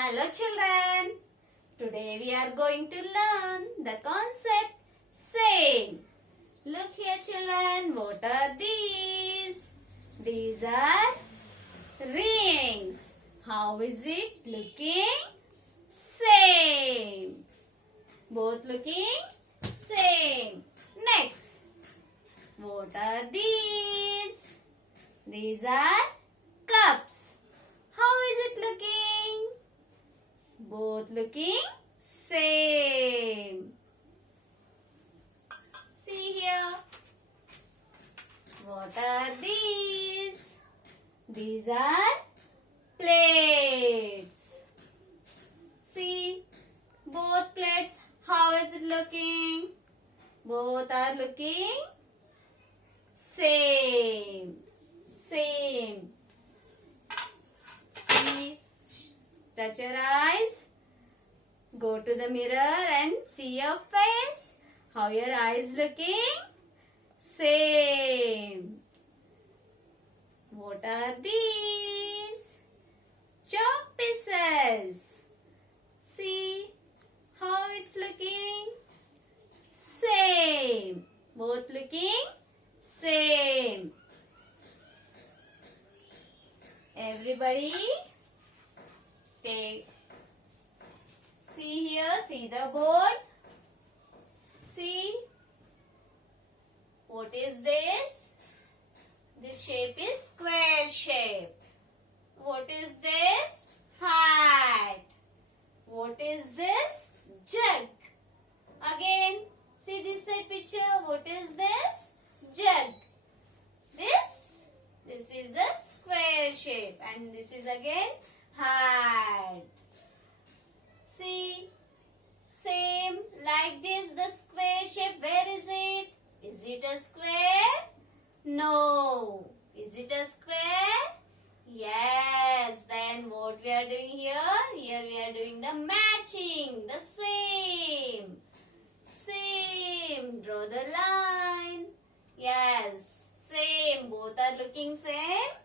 Hello children. Today we are going to learn the concept saying. Look here children, what are these? These are rings. How is it looking? Same. Both looking same. Next. What are these? These are cups. How is it looking? Both looking same. See here. What are these? These are plates. See, both plates, how is it looking? Both are looking same. Same. See, touch your eyes. Go to the mirror and see your face. How your eyes looking? Same. What are these? Chalk pieces. See how it's looking? Same. Both looking same. Everybody take. See here, see the board. See. What is this? This shape is square shape. What is this? Hat. What is this? Jug. Again, see this side picture. What is this? Jug. This is a square shape and this is again hat. See, same like this, the square shape. Where is it? Is it a square? No. Is it a square? Yes. Then what we are doing here? Here we are doing the matching, the same. Same. Draw the line. Yes. Same. Both are looking same.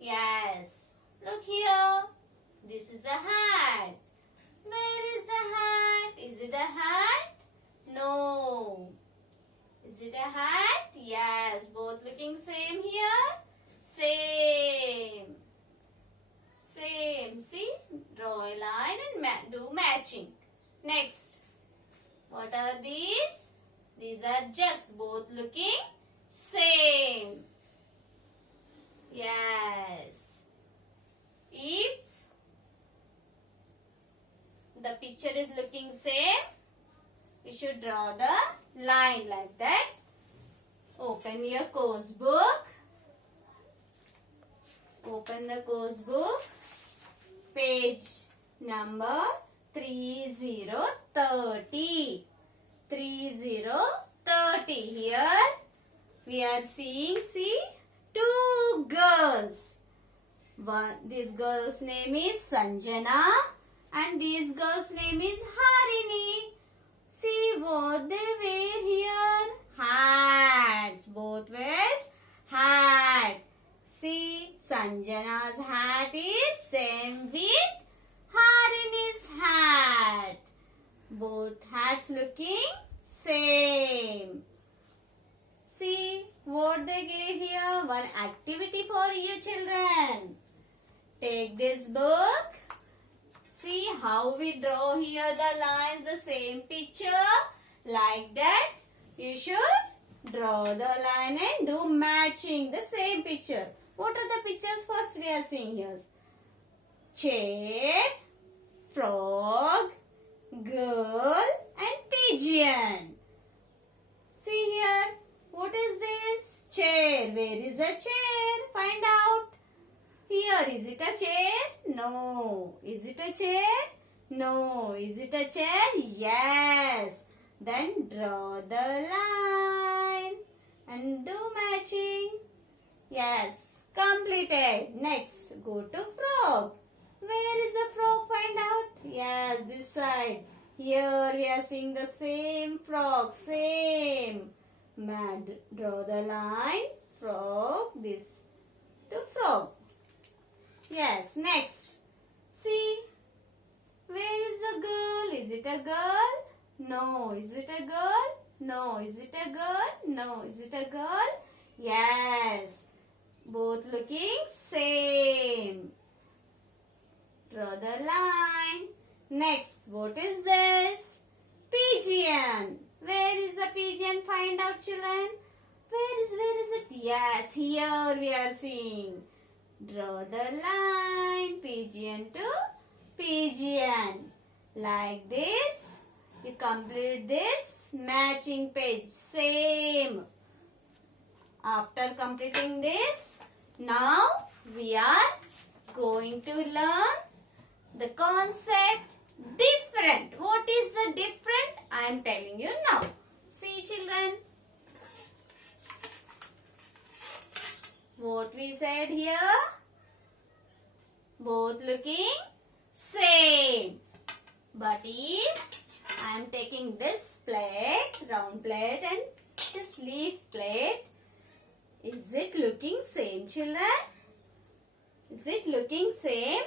Yes. Look here. This is the hat. Where is the hat? Is it a hat? No. Is it a hat? Yes. Both looking same here. Same. Same. See? Draw a line and do matching. Next. What are these? These are jugs. Both looking same. Yes. If the picture is looking same, you should draw the line like that. Open your course book. Open the course book. Page number 3030. 3030. Here we are seeing, see, two girls. This girl's name is Sanjana and this girl's name is Harini. See what they wear here? Hats. Both wears hat. See, Sanjana's hat is same with Harini's hat. Both hats looking same. See what they gave here? One activity for you children. Take this book. See how we draw here the lines, the same picture. Like that, you should draw the line and do matching the same picture. What are the pictures first we are seeing here? Chair, frog, girl and pigeon. See here. What is this? Chair. Where is the chair? Find out. Here. Is it a chair? No. Is it a chair? No. Is it a chair? Yes. Then draw the line and do matching. Yes. Completed. Next. Go to frog. Where is the frog? Find out. Yes. This side. Here we are seeing the same frog. Same. Draw the line, frog, this to frog. Yes, next. See, it a girl? No. Is it a girl? No. Is it a girl? No. Is it a girl? Yes. Both looking same. Draw the line. Next, what is this? Pigeon. Where is the pigeon? Find out, children. Where is it? Yes, here we are seeing. Draw the line. Pigeon to pigeon. Like this. You complete this matching page. Same. After completing this, now we are going to learn the concept different. What is the different? I am telling you now. See, children. What we said here? Both looking same. But if I am taking this plate, round plate, and this leaf plate, is it looking same, children? Is it looking same?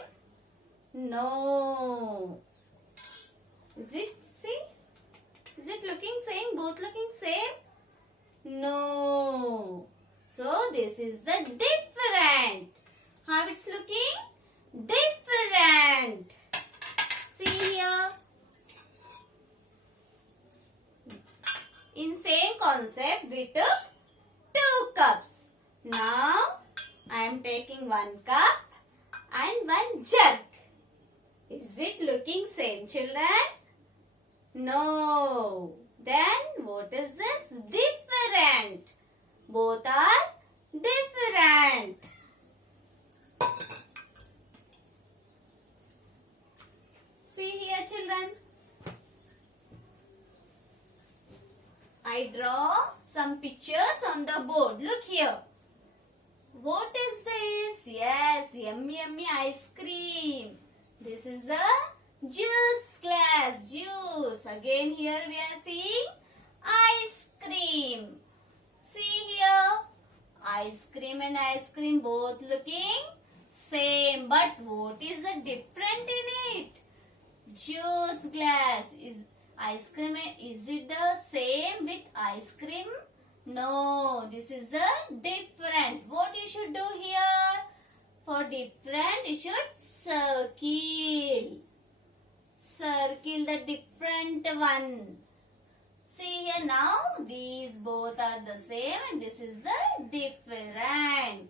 No. Is it? See? Is it looking same? Both looking same? No. So this is the different. How it's looking? Different. See here. In same concept, we took 2 cups. Now I am taking 1 cup and 1 jug. Is it looking same, children? No. Then what is this? Different. Both are different. See here, children. I draw some pictures on the board. Look here. What is this? Yes, yummy ice cream. This is the juice glass. Juice. Again here we are seeing ice cream. See here. Ice cream and ice cream both looking same. But what is the different in it? Juice glass. Is ice cream, is it the same with ice cream? No, this is the different. What you should do here? For different, you should circle. Circle the different one. See here now, these both are the same and this is the different.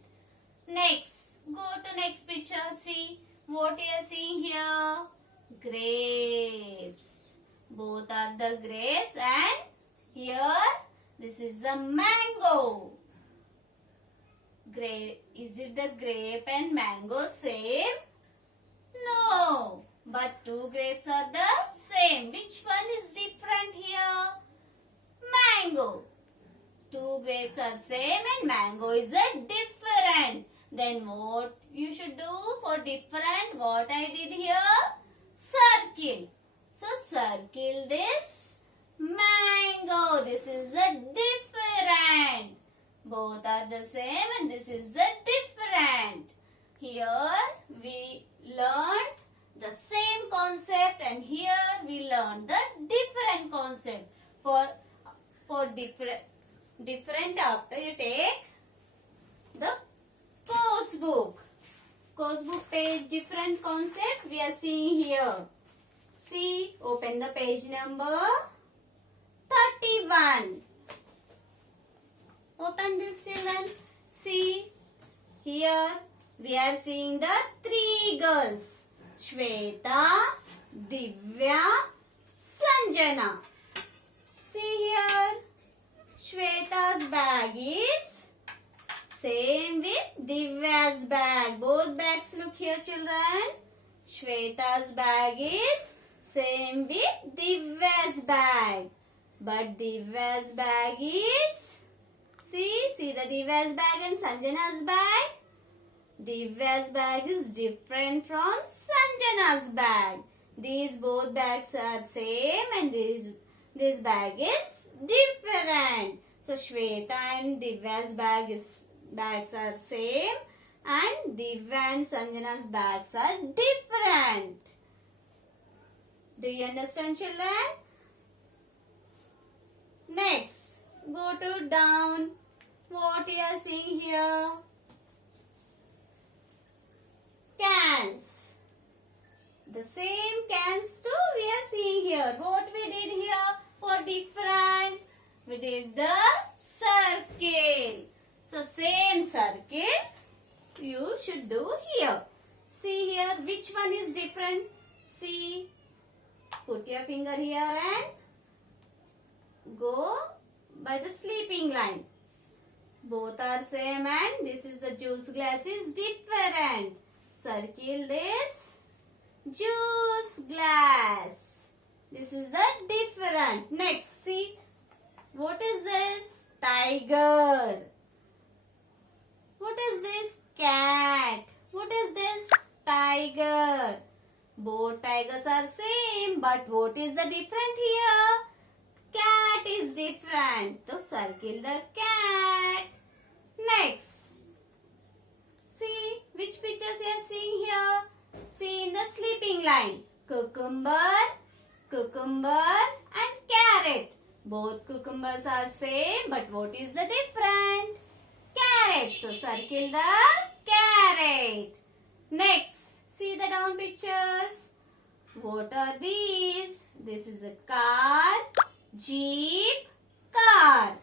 Next, go to next picture. See what you are seeing here. Grapes. Both are the grapes and here this is a mango. Is it the grape and mango same? No. But 2 grapes are the same. Which one is different here? Mango. 2 grapes are same and mango is a different. Then what you should do for different? What I did here? Circle. So circle this mango. This is the different. Both are the same and this is the different. Here we learned the same concept and here we learned the different concept. For different after you take the course book. Course book page different concept we are seeing here. See, open the page number 31. Open this, children. See, here we are seeing the 3 girls. Shweta, Divya, Sanjana. See here, Shweta's bag is same with Divya's bag. Both bags look here, children. Shweta's bag is same with Divya's bag. But Divya's bag is, see the Divya's bag and Sanjana's bag. Divya's bag is different from Sanjana's bag. These both bags are same and this bag is different. So Shweta and Divya's bags are same and Divya and Sanjana's bags are different. Do you understand, children? Next, go to down. What you are seeing here? Cans. The same cans too we are seeing here. What we did here? For different? We did the circle. So same circle you should do here. See here, which one is different? See, put your finger here and go by the sleeping line. Both are same and this is the juice glass is different. Circle this juice glass. This is the different. Next, see, what is this? Tiger. What is this? Cat. What is this? Tiger. Both tigers are same, but what is the different here? Cat is different. So circle the cat. Next. See which pictures you are seeing here. See in the sleeping line. Cucumber, cucumber and carrot. Both cucumbers are same, but what is the different? Carrot. So circle the carrot. Next, see the down pictures. What are these? This is a car, jeep, car.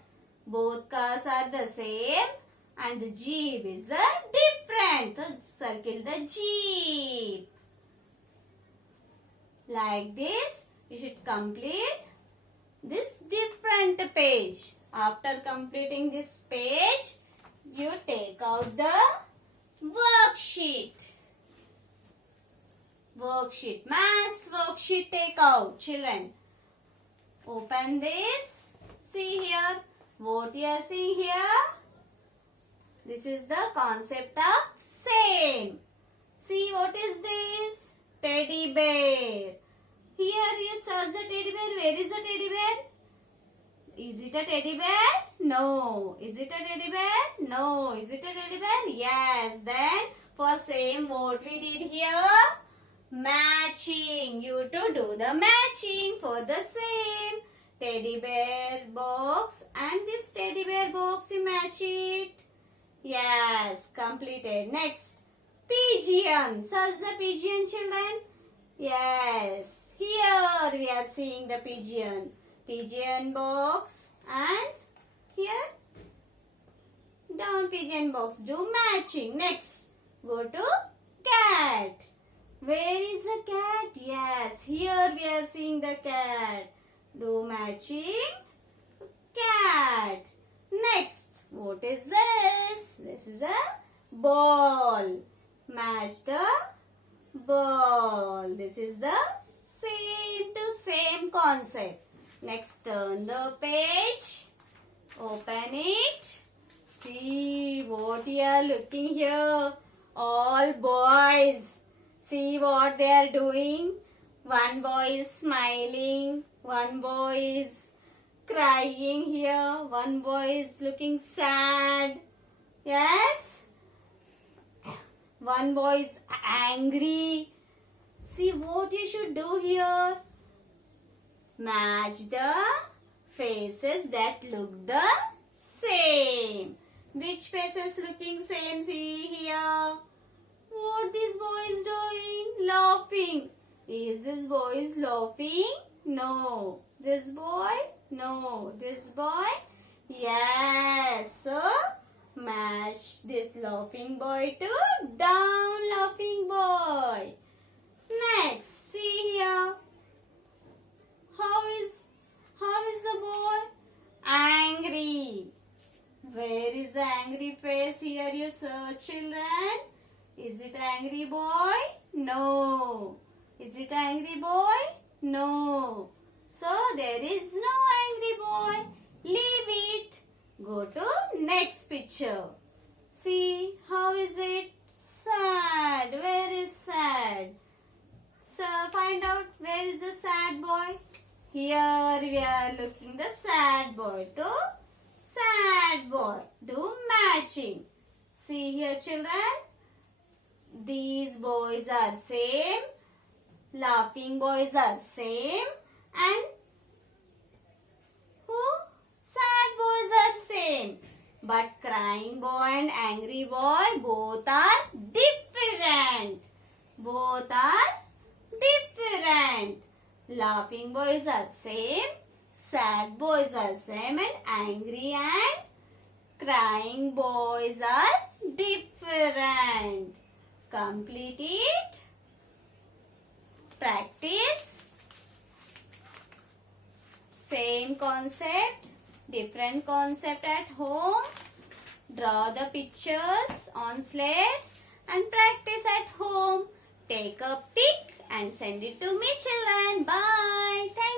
Both cars are the same and the jeep is the different. So circle the jeep. Like this, you should complete this different page. After completing this page, you take out the worksheet. Worksheet, math worksheet take out, children. Open this. See here, what you are seeing here? This is the concept of same. See what is this? Teddy bear. Here you search the teddy bear. Where is the teddy bear? Is it a teddy bear? No. Is it a teddy bear? No. Is it a teddy bear? Yes. Then for same what we did here? Matching. You to do the matching for the same teddy bear box and this teddy bear box you match it. Yes. Completed. Next. Pigeon. Search the pigeon, children. Yes. Here we are seeing the pigeon. Pigeon box and here down pigeon box. Do matching. Next, go to cat. Where is the cat? Yes, here we are seeing the cat. Do matching. Cat. Next, what is this? This is a ball. Match the ball. This is the same to same concept. Next, turn the page. Open it. See what you are looking here. All boys. See what they are doing. One boy is smiling. One boy is crying here. One boy is looking sad. Yes? One boy is angry. See what you should do here. Match the faces that look the same. Which faces looking same? See here. What this boy is doing? Laughing. Is this boy is laughing? No. This boy? No. This boy? Yes. So, match this laughing boy to down laughing boy. Next, see here. How is the boy? Angry. Where is the angry face? Here you search, children. Is it angry boy? No. Is it angry boy? No. So there is no angry boy. Leave it. Go to next picture. See how is it? Sad. Where is sad? So find out where is the sad boy. Here we are looking the sad boy to sad boy. Do matching. See here, children. These boys are same Laughing boys are same and who? Sad boys are same. But crying boy and angry boy both are different. Both are different. Laughing boys are same. Sad boys are same and angry and crying boys are different. Complete it. Practice. Same concept, different concept at home. Draw the pictures on slate and practice at home. Take a pic and send it to me, children. Bye. Thank you.